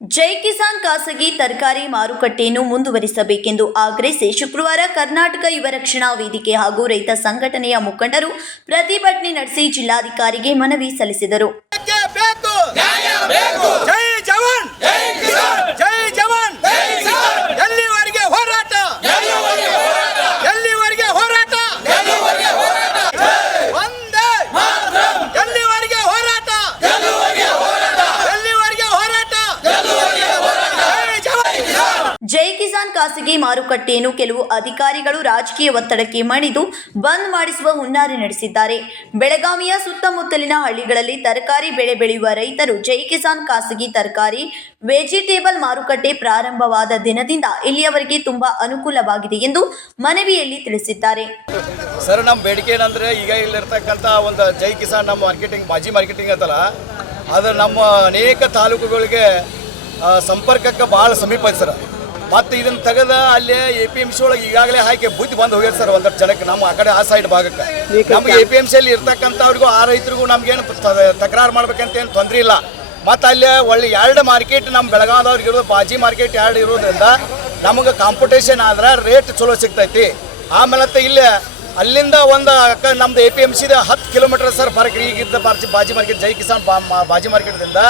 ಜೈ ಕಿಸಾನ್ ಖಾಸಗಿ ತರಕಾರಿ ಮಾರುಕಟ್ಟೆಯನ್ನು ಮುಂದುವರಿಸಬೇಕೆಂದು ಆಗ್ರಹಿಸಿ ಶುಕ್ರವಾರ ಕರ್ನಾಟಕ ಯುವ ರಕ್ಷಣಾ ವೇದಿಕೆ ಹಾಗೂ ರೈತ ಸಂಘಟನೆಯ ಮುಖಂಡರು ಪ್ರತಿಭಟನೆ ನಡೆಸಿ ಜಿಲ್ಲಾಧಿಕಾರಿಗೆ ಮನವಿ ಸಲ್ಲಿಸಿದರು ಬೇಕೇ ಬೇಕು ಜೈ ಜವಾನ್ ಜೈ ಜವಾನ್ ಎಲ್ಲಿವರೆಗೆ ಹೋರಾಟ ಎಲ್ಲಿವರೆಗೆ ಹೋರಾಟ ಒಂದೇ ಎಲ್ಲಿವರೆಗೆ ಹೋರಾಟ ಎಲ್ಲಿವರೆಗೆ ಹೋರಾಟ ಜೈ ಜವಾನ್ ಜೈ ಖಾಸಗಿ ಮಾರುಕಟ್ಟೆಯನ್ನು ಕೆಲವು ಅಧಿಕಾರಿಗಳು ರಾಜಕೀಯ ಒತ್ತಡಕ್ಕೆ ಮಣಿದು ಬಂದ್ ಮಾಡಿಸುವ ಹುನ್ನಾರಿ ನಡೆಸಿದ್ದಾರೆ. ಬೆಳಗಾವಿಯ ಸುತ್ತಮುತ್ತಲಿನ ಹಳ್ಳಿಗಳಲ್ಲಿ ತರಕಾರಿ ಬೆಳೆ ಬೆಳೆಯುವ ರೈತರು ಜೈ ಕಿಸಾನ್ ಖಾಸಗಿ ತರಕಾರಿ ವೆಜಿಟೇಬಲ್ ಮಾರುಕಟ್ಟೆ ಪ್ರಾರಂಭವಾದ ದಿನದಿಂದ ಇಲ್ಲಿಯವರೆಗೆ ತುಂಬಾ ಅನುಕೂಲವಾಗಿದೆ ಎಂದು ಮನವಿಯಲ್ಲಿ ತಿಳಿಸಿದ್ದಾರೆ. ಸರ್ ನಮ್ಮ ಬೇಡಿಕೆ ಏನಂದ್ರೆ ಈಗ ಇಲ್ಲಿರ್ತಕ್ಕಂಥ ಒಂದು ಜೈ ಕಿಸಾನ್ ನಮ್ಮ ಮಾರ್ಕೆಟಿಂಗ್, ಮಾಜಿ ಮಾರ್ಕೆಟಿಂಗ್ ಅಂತಲ್ಲ ಆದರೆ ನಮ್ಮ ಅನೇಕ ತಾಲೂಕುಗಳಿಗೆ ಸಂಪರ್ಕಕ್ಕೆ ಭಾಳ ಸಮೀಪ ಸರ್. ಮತ್ತು ಇದನ್ನು ತೆಗೆದ ಅಲ್ಲಿ ಎ ಪಿ ಎಂ ಸಿ ಒಳಗೆ ಈಗಾಗಲೇ ಹಾಕಿ ಬುದ್ಧಿ ಬಂದು ಹೋಗ್ಯದ ಸರ್ ಒಂದಷ್ಟು ಜನಕ್ಕೆ ನಮ್ಮ ಆ ಕಡೆ ಆ ಸೈಡ್ ಭಾಗಕ್ಕೆ. ನಮ್ಗೆ ಎ ಪಿ ಎಂ ಸಿಯಲ್ಲಿ ಇರ್ತಕ್ಕಂಥವ್ರಿಗೂ ಆ ರೈತರಿಗೂ ನಮ್ಗೇನು ತಕರಾರು ಮಾಡ್ಬೇಕಂತ ಏನು ತೊಂದರೆ ಇಲ್ಲ. ಮತ್ತು ಅಲ್ಲಿ ಒಳ್ಳೆ ಎರಡು ಮಾರ್ಕೆಟ್ ನಮ್ಮ ಬೆಳಗಾವ್ದವ್ರಿಗೆ ಇರೋದು, ಬಾಜಿ ಮಾರ್ಕೆಟ್ ಎರಡು ಇರೋದ್ರಿಂದ ನಮಗೆ ಕಾಂಪಿಟೇಷನ್ ಆದ್ರೆ ರೇಟ್ ಚಲೋ ಸಿಗ್ತೈತಿ. ಆಮೇಲೆ ಇಲ್ಲಿ ಅಲ್ಲಿಂದ ಒಂದು ಅಕ್ಕ ನಮ್ದು ಎ ಪಿ ಎಂ ಸಿದ ಹತ್ತು ಕಿಲೋಮೀಟರ್ ಸರ್ ಬರಕ್ರಿ ಈಗಿದ್ದ ಬಾಜಿ ಮಾರ್ಕೆಟ್ ಜೈ ಕಿಸಾನ್ ಬಾಜಿ ಮಾರ್ಕೆಟ್ದಿಂದ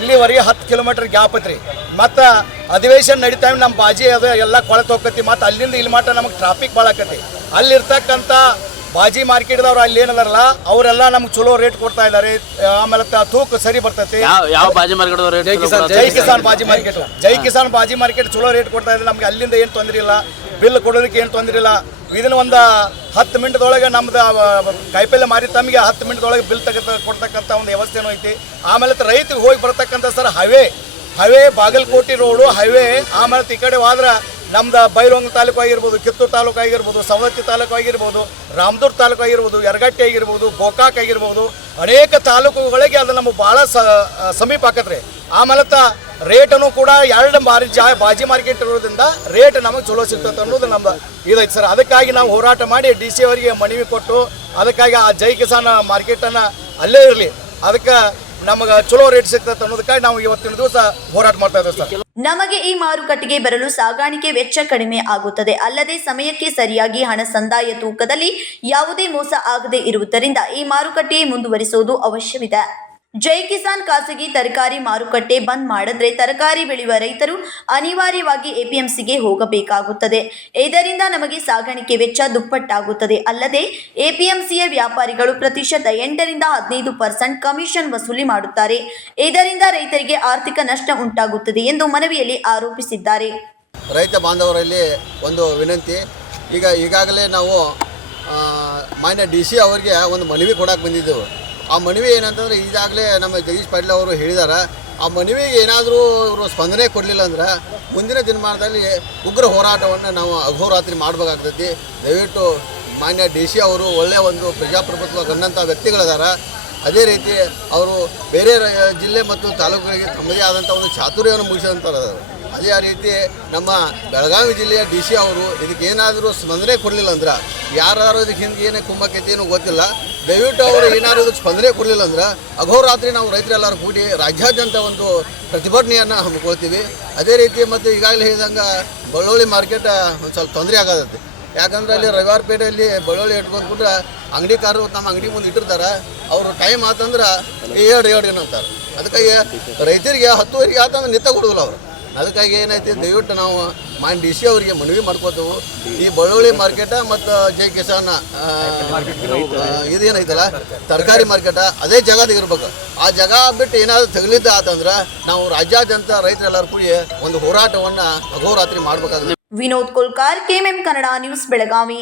ಇಲ್ಲಿವರೆಗೆ ಹತ್ತು ಕಿಲೋಮೀಟರ್ ಗ್ಯಾಪ್ ಐತ್ರಿ. ಮತ್ತು ಅಧಿವೇಶನ ನಡೀತಾ ನಮ್ಮ ಬಾಜಿ ಅದು ಎಲ್ಲ ಕೊಳತು ಹೋಗ್ತೈತಿ. ಮತ್ತು ಅಲ್ಲಿಂದ ಇಲ್ಲಿ ಮಟ್ಟ ನಮಗೆ ಟ್ರಾಫಿಕ್ ಭಾಳ ಆಕತಿ. ಅಲ್ಲಿರ್ತಕ್ಕಂಥ ಬಾಜಿ ಮಾರ್ಕೆಟ್ದವ್ರು ಅಲ್ಲಿ ಏನದಾರಲ್ಲ ಅವರೆಲ್ಲ ನಮ್ಗೆ ಚಲೋ ರೇಟ್ ಕೊಡ್ತಾ ಇದ್ದಾರೆ ಆಮೇಲೆ ತ- ತೂಕ ಸರಿ ಬರ್ತೈತಿ. ಯಾವ Baji market Jai Kisan Baji market. Jai Kisan Baji market ಚಲೋ ರೇಟ್ ಕೊಡ್ತಾ ಇದ್ದಾರೆ ನಮ್ಗೆ ಅಲ್ಲಿಂದ ಏನು ತೊಂದರೆ ಇಲ್ಲ. ಬಿಲ್ ಕೊಡೋದಕ್ಕೆ ಏನು ತೊಂದರೆ ಇಲ್ಲ. ಇದನ್ನ ಒಂದು ಹತ್ತು ಮಿನಿಟ್ದೊಳಗೆ ನಮ್ದು ಕಾಯಿಪಲ್ಲೆ ಮಾರಿ ತಮಗೆ ಹತ್ತು ಮಿನಿಟ್ದೊಳಗೆ ಬಿಲ್ ತೆಗೆದ ಕೊಡ್ತಕ್ಕಂಥ ಒಂದು ವ್ಯವಸ್ಥೆನೂ ಐತಿ. ಆಮೇಲೆ ರೈತಿಗೆ ಹೋಗಿ ಬರ್ತಕ್ಕಂಥ sir highway. Highway Bagalkote road, highway. ಆಮೇಲೆ ಈ ಕಡೆ ಹೋದ್ರೆ ನಮ್ದು ಬೈರಂಗ ತಾಲೂಕು ಆಗಿರ್ಬೋದು, ಕಿತ್ತೂರು ತಾಲೂಕು ಆಗಿರ್ಬೋದು, ಸವದತ್ತಿ ತಾಲೂಕು ಆಗಿರ್ಬೋದು, ರಾಮದುರ್ಗ ತಾಲೂಕು ಆಗಿರ್ಬೋದು, ಯರಗಟ್ಟಿ ಆಗಿರ್ಬೋದು, ಗೋಕಾಕ್ ಆಗಿರ್ಬೋದು, ಅನೇಕ ತಾಲೂಕುಗಳಿಗೆ ಅದು ನಮಗೆ ಭಾಳ ಸಮೀಪ ಆಕತ್ರಿ ಆಮೇಲೆ ತ ರೇಟನ್ನು ಕೂಡ ಎರಡು ಮಾರಿ ಜಾ ಬಾಜಿ ಮಾರ್ಕೆಟ್ ಇರೋದ್ರಿಂದ ರೇಟ್ ನಮಗೆ ಚಲೋ ಸಿಗ್ತದೆ ಅನ್ನೋದು ನಮ್ಮ ಇದೈತೆ ಸರ್. ಅದಕ್ಕಾಗಿ ನಾವು ಹೋರಾಟ ಮಾಡಿ ಡಿ ಸಿ ಅವರಿಗೆ ಮನವಿ ಕೊಟ್ಟು ಅದಕ್ಕಾಗಿ ಆ ಜೈ ಕಿಸಾನ್ ಮಾರ್ಕೆಟನ್ನು ಅಲ್ಲೇ ಇರಲಿ. ಅದಕ್ಕೆ ನಮಗೆ ಚಲೋ ರೇಟ್ ಸಿಗ್ತದೆ ಅನ್ನೋದಕ್ಕಾಗಿ ನಾವು ಇವತ್ತಿನ ದಿವಸ ಹೋರಾಟ ಮಾಡ್ತಾ ಇದ್ದೇವೆ ಸರ್. ನಮಗೆ ಈ ಮಾರುಕಟ್ಟೆಗೆ ಬರಲು ಸಾಗಾಣಿಕೆ ವೆಚ್ಚ ಕಡಿಮೆ ಆಗುತ್ತದೆ. ಅಲ್ಲದೆ ಸಮಯಕ್ಕೆ ಸರಿಯಾಗಿ ಹಣ ಸಂದಾಯ ತೂಕದಲ್ಲಿ ಯಾವುದೇ ಮೋಸ ಆಗದೆ ಇರುವುದರಿಂದ ಈ ಮಾರುಕಟ್ಟೆ ಮುಂದುವರಿಸುವುದು ಅವಶ್ಯವಿದೆ. ಜೈ ಕಿಸಾನ್ ಖಾಸಗಿ ತರಕಾರಿ ಮಾರುಕಟ್ಟೆ ಬಂದ್ ಮಾಡಿದ್ರೆ ತರಕಾರಿ ಬೆಳೆಯುವ ರೈತರು ಅನಿವಾರ್ಯವಾಗಿ ಎಪಿಎಂಸಿಗೆ ಹೋಗಬೇಕಾಗುತ್ತದೆ. ಇದರಿಂದ ನಮಗೆ ಸಾಗಾಣಿಕೆ ವೆಚ್ಚ ದುಪ್ಪಟ್ಟಾಗುತ್ತದೆ. ಅಲ್ಲದೆ, ಎಪಿಎಂಸಿಯ ವ್ಯಾಪಾರಿಗಳು ಪ್ರತಿಶತ ಎಂಟರಿಂದ ಹದಿನೈದು ಪರ್ಸೆಂಟ್ ಕಮಿಷನ್ ವಸೂಲಿ ಮಾಡುತ್ತಾರೆ. ಇದರಿಂದ ರೈತರಿಗೆ ಆರ್ಥಿಕ ನಷ್ಟ ಉಂಟಾಗುತ್ತದೆ ಎಂದು ಮನವಿಯಲ್ಲಿ ಆರೋಪಿಸಿದ್ದಾರೆ. ರೈತ ಬಾಂಧವರಲ್ಲಿ ಒಂದು ವಿನಂತಿ, ಈಗ ಈಗಾಗಲೇ ನಾವು ಮಾನ್ಯ ಡಿ ಅವರಿಗೆ ಒಂದು ಮನವಿ ಕೊಡಕ್ಕೆ ಬಂದಿದ್ದೆವು. ಆ ಮನವಿ ಏನಂತಂದ್ರೆ ಈಗಾಗಲೇ ನಮ್ಮ ಜಗದೀಶ್ ಪಾಟೀಲ್ ಅವರು ಹೇಳಿದಾರ, ಆ ಮನವಿಗೆ ಏನಾದರೂ ಇವರು ಸ್ಪಂದನೆ ಕೊಡಲಿಲ್ಲ ಅಂದ್ರೆ ಮುಂದಿನ ದಿನಮಾನದಲ್ಲಿ ಉಗ್ರ ಹೋರಾಟವನ್ನು ನಾವು ಅಘೋರಾತ್ರಿ ಮಾಡಬೇಕಾಗ್ತೈತಿ. ದಯವಿಟ್ಟು ಮಾನ್ಯ ಡಿ ಸಿ ಅವರು ಒಳ್ಳೆಯ ಒಂದು ಪ್ರಜಾಪ್ರಭುತ್ವ ಕಂಡಂಥ ವ್ಯಕ್ತಿಗಳಿದಾರ. ಅದೇ ರೀತಿ ಅವರು ಬೇರೆ ಜಿಲ್ಲೆ ಮತ್ತು ತಾಲೂಕುಗಳಿಗೆ ತಮ್ಮದೇ ಆದಂಥ ಒಂದು ಚಾತುರ್ಯವನ್ನು ಮುಗಿಸಿದಂಥವ್ರು ಅದೇ ರೀತಿ ನಮ್ಮ ಬೆಳಗಾವಿ ಜಿಲ್ಲೆಯ ಡಿ ಸಿ ಅವರು ಇದಕ್ಕೆ ಏನಾದರೂ ಸ್ಪಂದನೆ ಕೊಡಲಿಲ್ಲ ಅಂದ್ರೆ ಯಾರು ಇದಕ್ಕೆ ಹಿಂದೆ ಏನೇ ಕುಂಭಕೈತಿ ಏನೋ ಗೊತ್ತಿಲ್ಲ, ದಯವಿಟ್ಟು ಅವರು ಏನಾದರೂ ಇದಕ್ಕೆ ಸ್ಪಂದನೆ ಕೊಡಲಿಲ್ಲ ಅಂದ್ರೆ, ಅಘೋರಾತ್ರಿ ನಾವು ರೈತರೆಲ್ಲರೂ ಕೂಡಿ ರಾಜ್ಯಾದ್ಯಂತ ಒಂದು ಪ್ರತಿಭಟನೆಯನ್ನು ಹಮ್ಮಿಕೊಳ್ತೀವಿ. ಅದೇ ರೀತಿ ಮತ್ತು ಈಗಾಗಲೇ ಹೇಳಿದಂಗೆ ಬಳ್ಳೊಳ್ಳಿ ಮಾರ್ಕೆಟ್ ಒಂದು ಸ್ವಲ್ಪ ತೊಂದರೆ ಆಗತ್ತೆ. ಯಾಕಂದ್ರೆ ಅಲ್ಲಿ ರವಿವಾರ ಪೇಟೆಯಲ್ಲಿ ಬಳ್ಳೊಳ್ಳಿ ಇಟ್ಕೊಂಡ್ಬಿಟ್ರೆ ಅಂಗಡಿಕಾರರು ತಮ್ಮ ಅಂಗಡಿ ಮುಂದೆ ಇಟ್ಟಿರ್ತಾರೆ, ಅವರು ಟೈಮ್ ಆತಂದ್ರೆ ಎರಡು ಎರಡು ಏನಂತಾರೆ ಅದಕ್ಕೆ ರೈತರಿಗೆ ಹತ್ತುವರೆಗೆ ಆತಂದ್ರೆ ನಿತ್ತ ಕೊಡೋದಿಲ್ಲ ಅವರು. ಅದಕ್ಕಾಗಿ ಏನೈತಿ, ದಯವಿಟ್ಟು ನಾವು ಮಾನ್ ಡಿ ಸಿ ಅವರಿಗೆ ಮನವಿ ಮಾಡ್ಕೋತೇವೆ. ಈ ಬಳ್ಳೊಳ್ಳಿ ಮಾರ್ಕೆಟ ಮತ್ತು ಜೈ ಕಿಸಾನ್ ಇದೇನೈತಲ್ಲ, ತರಕಾರಿ ಮಾರ್ಕೆಟ, ಅದೇ ಜಾಗದಾಗ ಇರ್ಬೇಕು. ಆ ಜಾಗ ಬಿಟ್ಟು ಏನಾದರೂ ತಗಲಿದ್ದ ಆತಂದ್ರೆ ನಾವು ರಾಜ್ಯಾದ್ಯಂತ ರೈತರೆಲ್ಲರೂ ಕೂಡಿ ಒಂದು ಹೋರಾಟವನ್ನು ಅಘೋರಾತ್ರಿ ಮಾಡಬೇಕಾಗುತ್ತೆ ವಿನೋದ್ ಕೋಲ್ಕಾರ್, ಕೆಎಂಎಂ ಕನ್ನಡ ನ್ಯೂಸ್ ಬೆಳಗಾವಿ.